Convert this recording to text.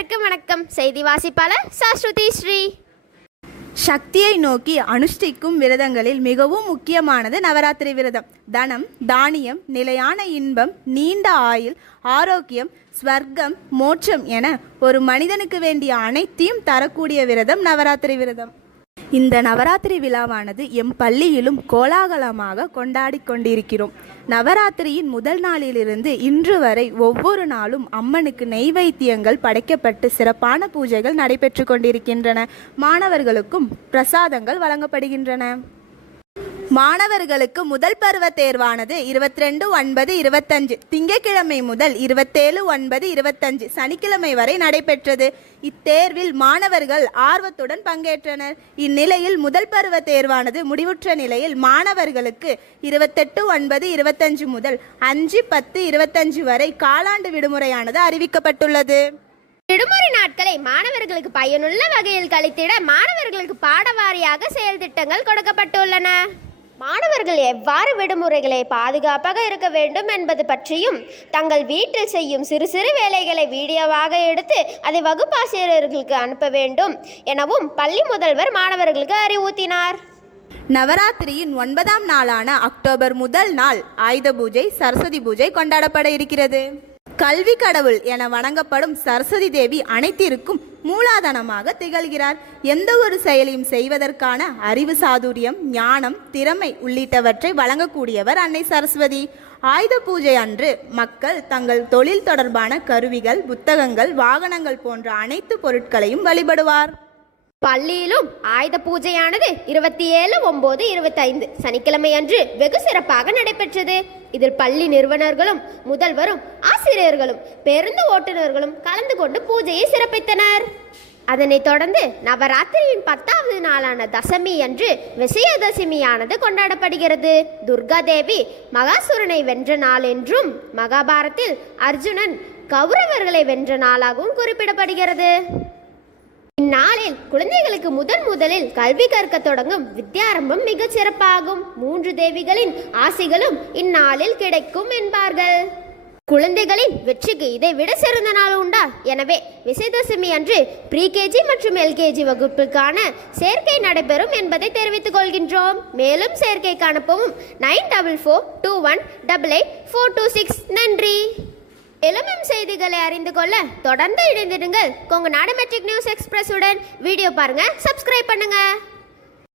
அனைவருக்கும் வணக்கம். செய்தி வாசிப்பாளர் சாஸ்ருதி ஸ்ரீ. சக்தியை நோக்கி அனுஷ்டிக்கும் விரதங்களில் மிகவும் முக்கியமானது நவராத்திரி விரதம். தனம், தானியம், நிலையான இன்பம், நீண்ட ஆயுள், ஆரோக்கியம், ஸ்வர்க்கம், மோட்சம் என ஒரு மனிதனுக்கு வேண்டிய அனைத்தையும் தரக்கூடிய விரதம் நவராத்திரி விரதம். இந்த நவராத்திரி விழாவானது எம் பள்ளியிலும் கோலாகலமாக கொண்டாடி கொண்டிருக்கிறோம். நவராத்திரியின் முதல் நாளிலிருந்து இன்று வரை ஒவ்வொரு நாளும் அம்மனுக்கு நெய்வேத்தியங்கள் படைக்கப்பட்டு சிறப்பான பூஜைகள் நடைபெற்று கொண்டிருக்கின்றன. மாணவர்களுக்கும் பிரசாதங்கள் வழங்கப்படுகின்றன. மாணவர்களுக்கு முதல் பருவ தேர்வானது 22/9/25 திங்கட்கிழமை முதல் 27/9/25 சனிக்கிழமை வரை நடைபெற்றது. இத்தேர்வில் மாணவர்கள் ஆர்வத்துடன் பங்கேற்றனர். இந்நிலையில் முதல் பருவ தேர்வானது முடிவுற்ற நிலையில் மாணவர்களுக்கு 28/9/25 முதல் 5/10/25 வரை காலாண்டு விடுமுறையானது அறிவிக்கப்பட்டுள்ளது. விடுமுறை நாட்களை மாணவர்களுக்கு பயனுள்ள வகையில் கழித்திட மாணவர்களுக்கு பாடவாரியாக செயல் திட்டங்கள் கொடுக்கப்பட்டுள்ளன. மாணவர்கள் எவ்வாறு விடுமுறைகளை பாதுகாப்பாக இருக்க வேண்டும் என்பது பற்றியும், தங்கள் வீட்டில் செய்யும் சிறு சிறு வேலைகளை வீடியோவாக எடுத்து அதை வகுப்பாசிரியர்களுக்கு அனுப்ப வேண்டும் எனவும் பள்ளி முதல்வர் மாணவர்களுக்கு அறிவுறுத்தினார். நவராத்திரியின் 9ஆம் நாளான அக்டோபர் முதல் நாள் ஆயுத பூஜை, சரஸ்வதி பூஜை கொண்டாடப்பட இருக்கிறது. கல்வி கடவுள் என வணங்கப்படும் சரஸ்வதி தேவி அனைத்திற்கும் மூலாதாரமாக திகழ்கிறார். எந்த ஒரு செயலையும் செய்வதற்கான அறிவு, சாதுரியம், ஞானம், திறமை உள்ளிட்டவற்றை வழங்கக்கூடியவர் அன்னை சரஸ்வதி. ஆயுத பூஜை அன்று மக்கள் தங்கள் தொழில் தொடர்பான கருவிகள், புத்தகங்கள், வாகனங்கள் போன்ற அனைத்து பொருட்களையும் வழிபடுவார். பள்ளியிலும் ஆயுத பூஜையானது 27/9/25 சனிக்கிழமை அன்று வெகு சிறப்பாக நடைபெற்றது. இதில் பள்ளி நிறுவனர்களும் முதல்வரும் ஆசிரியர்களும் பேருந்து ஓட்டுநர்களும் கலந்து கொண்டு பூஜையை சிறப்பித்தனர். அதனைத் தொடர்ந்து நவராத்திரியின் 10வது நாளான தசமி அன்று விஜயதசமியானது கொண்டாடப்படுகிறது. துர்கா தேவி மகாசுரனை வென்ற நாள் என்றும் மகாபாரத்தில் அர்ஜுனன் கௌரவர்களை வென்ற நாளாகவும் குறிப்பிடப்படுகிறது. இந்நாளில் குழந்தைகளுக்கு முதலில் கல்வி கற்க தொடங்கும் வித்யாரம்பம் மிக சிறப்பாகும். 3 தேவிகளின் ஆசிகளும் இந்நாளில் கிடைக்கும் என்பார்கள். குழந்தைகளின் வெற்றிக்கு இதை விட சிறந்த நாள் உண்டா? எனவே விஜயதசமி அன்று ப்ரீகேஜி மற்றும் எல்கேஜி வகுப்புக்கான சேர்க்கை நடைபெறும் என்பதை தெரிவித்துக் கொள்கின்றோம். மேலும் சேர்க்கைக்கு அனுப்பவும் 9442188426. நன்றி. எலும்பும் செய்திகளை அறிந்து கொள்ள தொடர்ந்து இணைந்திடுங்கள். கொங்கு நாடு மெட்ரிக் நியூஸ் எக்ஸ்பிரஸ் உடன். வீடியோ பாருங்க, சப்ஸ்கிரைப் பண்ணுங்க.